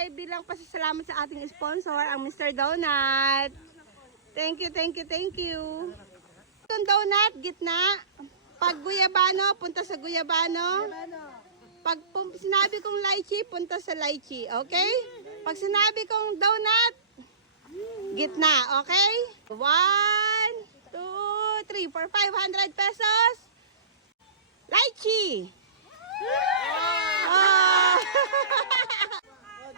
ay bilang pasasalamat sa ating sponsor, ang Mr. Donut. Thank you, thank you, thank you. Itong donut, gitna. Pag guyabano, punta sa guyabano. Pag sinabi kong lychee, punta sa lychee. Okay? Pag sinabi kong donut, gitna. Okay? 1, 2, 3, for 500 pesos. Lychee. Oh.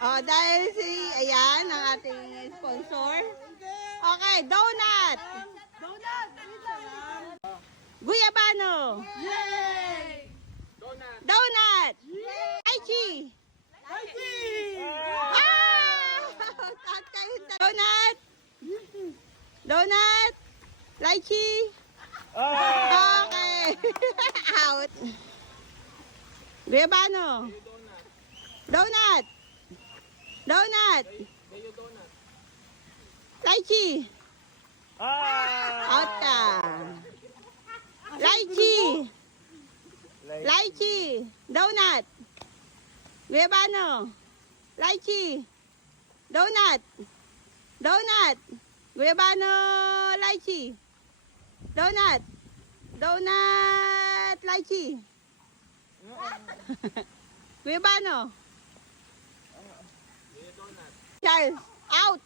Oh, dahil ayan, ang ating sponsor. Okay, donut. Guyabano. Yay! Donut. Lychee. Donut. Donut. Lychee. Okay. Out. Guyabano. Donut. Donut. Lychee. Out ka. Lychee. Lychee. Donut. Guyabano. Lychee. Donut. Donut. Guyabano. Lychee. Donut. Donut. Lychee. Guyabano. Charles. Out.